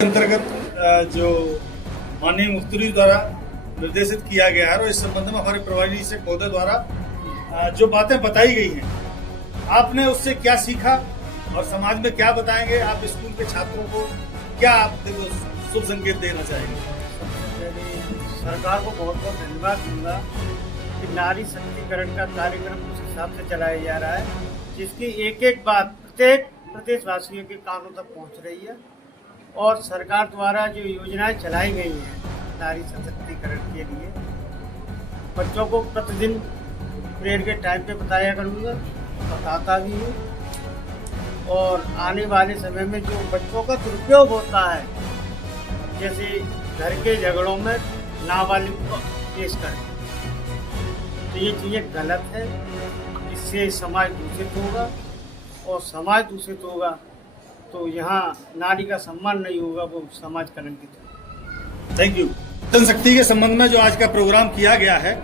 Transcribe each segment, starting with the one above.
अंतर्गत जो माननीय मुख्यमंत्री द्वारा निर्देशित किया गया है और इस संबंध में हमारे प्रभारी निदेशक महोदय द्वारा जो बातें बताई गई हैं, आपने उससे क्या सीखा और समाज में क्या बताएंगे? आप स्कूल के छात्रों को क्या आप शुभ संकेत देना चाहेंगे? सरकार को बहुत बहुत धन्यवाद दूंगा कि नारी शक्तिकरण का कार्यक्रम उस हिसाब से चलाया जा रहा है, जिसकी एक एक बात प्रत्येक प्रदेशवासियों के कानों तक पहुंच रही है। और सरकार द्वारा जो योजनाएं चलाई गई हैं नारी सशक्तिकरण के लिए, बच्चों को प्रतिदिन पीरियड के टाइम पे बताया करूँगा, बताता भी हूँ। और आने वाले समय में जो बच्चों का दुरुपयोग होता है, जैसे घर के झगड़ों में नाबालिग को पेश करें, तो ये चीज़ें गलत है। इससे समाज दूषित होगा और समाज दूषित होगा तो यहाँ नारी का सम्मान नहीं होगा, वो समाज कलंकित होगा। Thank you. जनशक्ति के संबंध में जो आज का प्रोग्राम किया गया है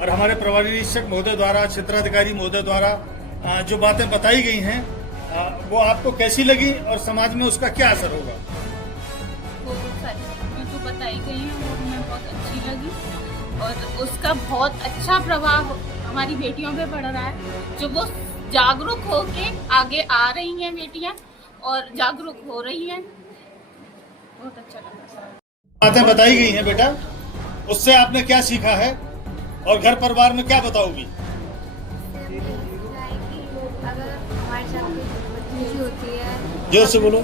और हमारे प्रभारी निरीक्षक महोदय द्वारा, क्षेत्राधिकारी महोदय द्वारा जो बातें बताई गई हैं, वो आपको कैसी लगी और समाज में उसका क्या असर होगा? वो सारी चीज़ें जो बताई गई हैं वो हमें बहुत अच्छी लगी और उसका बहुत अच्छा प्रभाव हमारी बेटियों पे पड़ रहा है। जो वो जागरूक होके आगे आ रही हैं बेटियां और जागरूक हो रही हैं, बहुत अच्छा लगा। बातें बताई गई हैं बेटा, उससे आपने क्या सीखा है और घर परिवार में क्या बताओगी? अगर हमारे साथ बदतमीजी होती है, जोर से बोलो।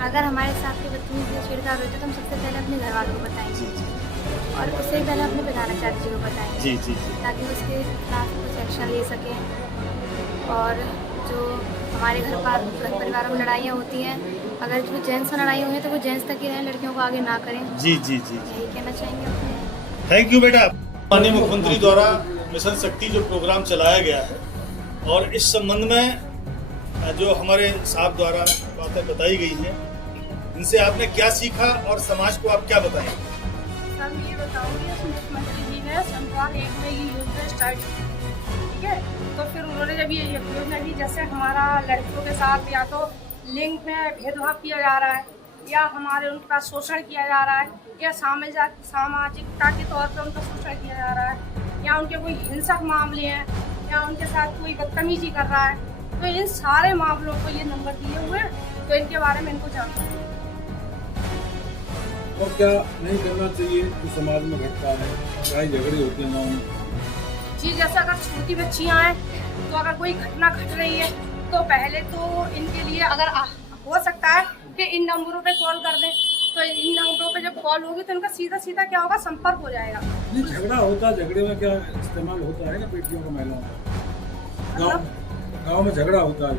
अगर हमारे साथ बदतमीजी छेड़छाड़ होती है तो हम सबसे पहले अपने घर वालों को बताएंगे और उससे पहले अपने प्रधानाचार्य जी को बताएंगे, जी जी जी, ताकि उसके खिलाफ कुछ एक्शन ले सकें। और जो हमारे घर परिवारों में लड़ाइयाँ होती हैं, अगर जो जेंट्स में लड़ाई हुई है तो वो जेंट्स तक ही रहें, लड़कियों को आगे ना करें। जी जी जी, यही कहना चाहेंगे अपने। थैंक यू बेटा। माननीय मुख्यमंत्री द्वारा मिशन शक्ति जो प्रोग्राम चलाया गया है और इस संबंध में जो हमारे साहब द्वारा बातें बताई गई हैं, इनसे आपने क्या सीखा और समाज को आप क्या बताएंगे? सर ये बताऊंगी, मुख्यमंत्री जी ने संक्रांत 1 में ये योजना स्टार्ट की, ठीक है। तो फिर उन्होंने जब ये योजना की, जैसे हमारा लड़कियों के साथ या तो लिंग में भेदभाव किया जा रहा है या हमारे उनके पास शोषण किया जा रहा है या सामाजिकता के तौर पर उनका शोषण किया जा रहा है या उनके कोई हिंसक मामले हैं या उनके साथ कोई बदतमीजी कर रहा है, तो इन सारे मामलों को ये नंबर दिए हुए हैं, तो इनके बारे में इनको जानकारी है। और क्या नहीं करना चाहिए जो समाज में घटता है, लड़ाई झगड़े होते हैं गाँव में? जी, जैसे अगर छोटी बच्चियां हैं तो अगर कोई घटना घट रही है तो पहले तो इनके लिए अगर हो सकता है कि इन नंबरों पे कॉल कर दें, तो इन नंबरों पे जब कॉल होगी तो इनका सीधा सीधा क्या होगा, संपर्क हो जाएगा। नहीं, झगड़ा होता है, झगड़े में क्या इस्तेमाल होता है ना बेटियों का, महिलाओं का? गाँव में झगड़ा होता है,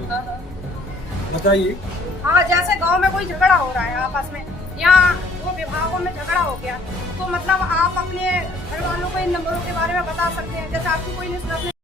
बताइए। हाँ, जैसे गांव में कोई झगड़ा हो रहा है आपस में या वो विभागों में झगड़ा हो गया, तो मतलब आप अपने घर वालों को इन नंबरों के बारे में बता सकते हैं। जैसे आपकी कोई